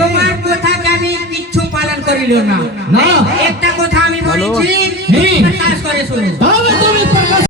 তোমার কথাকে আমি কিচ্ছু পালন করিল না। একটা কথা আমি বলেছি, কাজ করে শুনো।